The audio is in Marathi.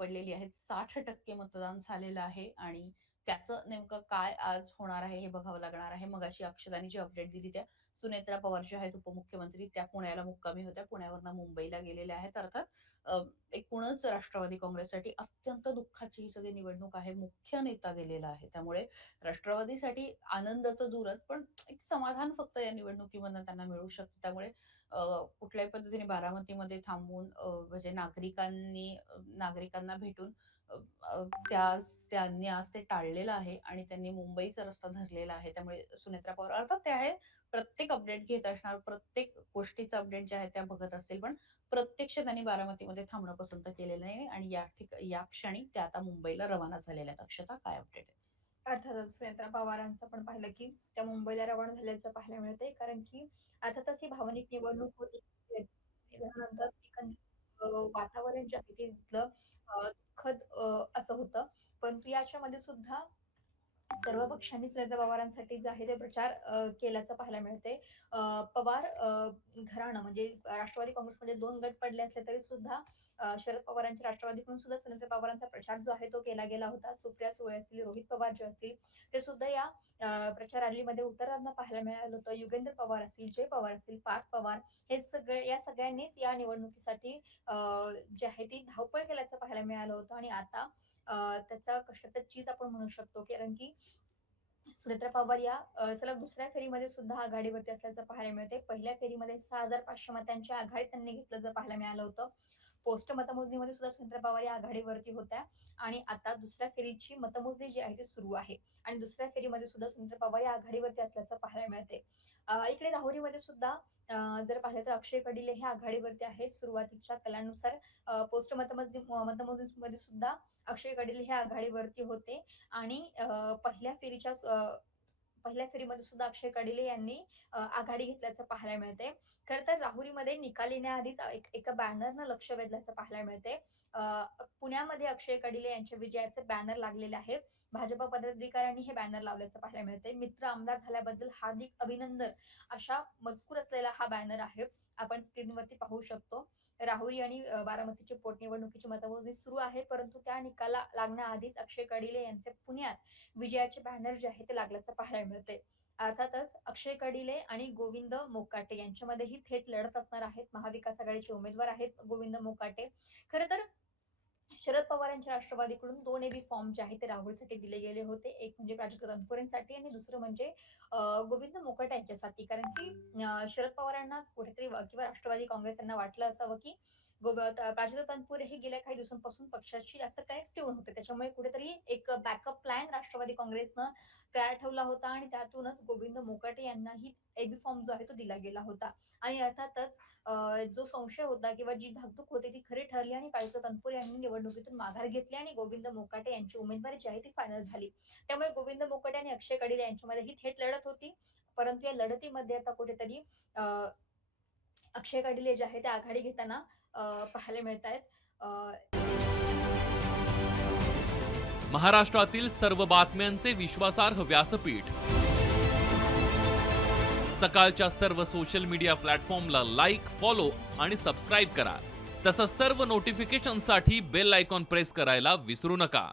पडलेली आहेत. 60% मतदान झालेलं आहे आणि त्याचं नेमकं काय आज होणार आहे हे बघावं लागणार आहे. मगाशी अक्षताने जी अपडेट दिली त्या सुनेत्रा पवार ज्या आहेत उपमुख्यमंत्री त्या पुण्याला मुक्कामी होत्या. पुण्यावरनं मुंबईला गेलेल्या आहेत. अर्थात अ, एकूणच राष्ट्रवादी काँग्रेससाठी अत्यंत दुःखाची ही सगळी निवडणूक आहे. मुख्य नेता गेलेला आहे. त्यामुळे राष्ट्रवादीसाठी आनंद तर दूरच, पण एक समाधान फक्त या निवडणुकीमधनं त्यांना मिळू शकतं. त्यामुळे कुठल्याही पद्धतीने बारामतीमध्ये थांबून म्हणजे नागरिकांना भेटून अ, अ, त्यांनी आज ते टाळलेलं आहे आणि त्यांनी मुंबईचा रस्ता धरलेला आहे. त्यामुळे सुनेत्रा पवार अर्थात ते आहे प्रत्येक अपडेट घेत असणार, प्रत्येक गोष्टीचा अपडेट जे आहे त्या बघत असतील. पण प्रत्यक्ष त्यांनी बारामतीमध्ये थांबणं पसंत केलेलं नाही आणि या क्षणी त्या आता मुंबईला रवाना झालेल्या आहेत. अक्षता, काय अपडेट आहे? अर्थातच सुनेत्रा पवारांचं पण पाहिलं, की त्या मुंबईला रवाना झाल्याचं पाहायला मिळतंय. कारण की अर्थातच ही भावनिक निवडणूक होती. त्यानंतर एकंदरीत वातावरण जे आहे ते तिथलं दुःखद असं होतं. परंतु याच्यामध्ये सुद्धा सर्व पक्षांनी सुनेत्रा पवारांसाठी जे आहे ते प्रचार केल्याचं पाहायला मिळते. पवार घराणं म्हणजे राष्ट्रवादी काँग्रेसमध्ये 2 गट पडले असले तरी सुद्धा शरद पवारांच्या राष्ट्रवादीकडून सुद्धा सुनेत्रा पवारांचा प्रचार जो आहे तो केला गेला होता. सुप्रिया सुळे असतील, रोहित पवार जे असतील, ते सुद्धा या प्रचार रॅलीमध्ये उतरताना पाहायला मिळालं होतं. युगेंद्र पवार असतील, जय पवार असतील, पार्थ पवार हे सगळे या सगळ्यांनीच या निवडणुकीसाठी जे आहे ती धावपळ केल्याचं पाहायला मिळालं होतं आणि आता त्याचा कशाचं चीज आपण म्हणू शकतो. कारण की सुनेत्रा पवार या सलग दुसऱ्या फेरीमध्ये सुद्धा आघाडीवरती असल्याचं पाहायला मिळते. पहिल्या फेरीमध्ये 6,500 मतांची आघाडी त्यांनी घेतल्याचं पाहायला मिळालं होतं. पोस्ट मतमोजणीमध्ये सुद्धा सुनेत्रा पवार या आघाडीवरती होत्या आणि आता दुसऱ्या फेरीची मतमोजणी जी आहे ती सुरू आहे आणि दुसऱ्या फेरीमध्ये सुद्धा सुनेत्रा पवार या आघाडीवरती असल्याचं पाहायला मिळते. इकडे राहुरीमध्ये सुद्धा जर पाहिलं तर अक्षय कडिले हे आघाडीवरती आहेत. सुरुवातीच्या कलानुसार पोस्ट मतमोजणीमध्ये सुद्धा अक्षय कडिले हे आघाडीवरती होते आणि पहिल्या फेरीमध्ये सुद्धा अक्षय कडिले यांनी आघाडी घेतल्याचं पाहायला मिळते. खरं तर राहुरीमध्ये निकाल येण्याआधीच एका बॅनरनं लक्ष वेधल्याचं पाहायला मिळते. पुण्यामध्ये अक्षय कडिले यांच्या विजयाचे बॅनर लागलेले आहे. भाजप पदाधिकाऱ्यांनी हे बॅनर लावल्याचं पाहायला मिळते. मित्र आमदार झाल्याबद्दल हार्दिक अभिनंदन अशा मजकूर असलेला हा बॅनर आहे. आपण स्क्रीनवरती पाहू शकतो. राहुरी आणि बारामतीची पोटनिवडणुकीची मतमोजणी सुरू आहे. परंतु त्या निकाला लागण्याआधीच अक्षय कडिले यांचे पुण्यात विजयाचे बॅनर जे आहे ते लागल्याचं पाहायला मिळते. अर्थातच अक्षय कडिले आणि गोविंद मोकाटे यांच्यामध्ये ही थेट लढत असणार आहेत. महाविकास आघाडीचे उमेदवार आहेत गोविंद मोकाटे. खरं तर शरद पवार यांच्या राष्ट्रवादीकडून 2 एबी फॉर्म जे आहेत ते राहुलसाठी दिले गेले होते. एक म्हणजे प्राजक्त तनपुरेंसाठी आणि दुसरं म्हणजे गोविंद मोकाटे यांच्यासाठी. कारण की शरद पवारांना कुठेतरी किंवा राष्ट्रवादी काँग्रेस यांना वाटलं असावं, की प्राजक्त तनपुरे हे गेल्या काही दिवसांपासून पक्षाशी जास्त कनेक्टिव्ह नव्हते. त्याच्यामुळे कुठेतरी एक बॅकअप प्लॅन राष्ट्रवादी काँग्रेसनं तयार ठेवला होता आणि त्यातूनच गोविंद मोकाटे यांनाही एबी फॉर्म जो आहे तो दिला गेला होता. आणि अर्थातच जो संशय होता किंवा जी धाकधूक होती ती खरी ठरली आणि प्राजक्त तनपुरे यांनी निवडणुकीतून माघार घेतली आणि गोविंद मोकाटे यांची उमेदवारी जी आहे ती फायनल झाली. त्यामुळे गोविंद मोकाटे आणि अक्षय कडिले यांच्यामध्ये ही थेट लढत होती. परंतु या लढतीमध्ये आता कुठेतरी अ, अक्षय कडिले जे आहे ते आघाडी घेताना पाहायला मिळतायत. महाराष्ट्रातील सर्व बातम्यांचे विश्वासार्ह व्यासपीठ, सकाळच्या सर्व सोशल मीडिया प्लॅटफॉर्मला लाईक, फॉलो आणि सबस्क्राईब करा. तसंच सर्व नोटिफिकेशनसाठी बेल आयकॉन प्रेस करायला विसरू नका.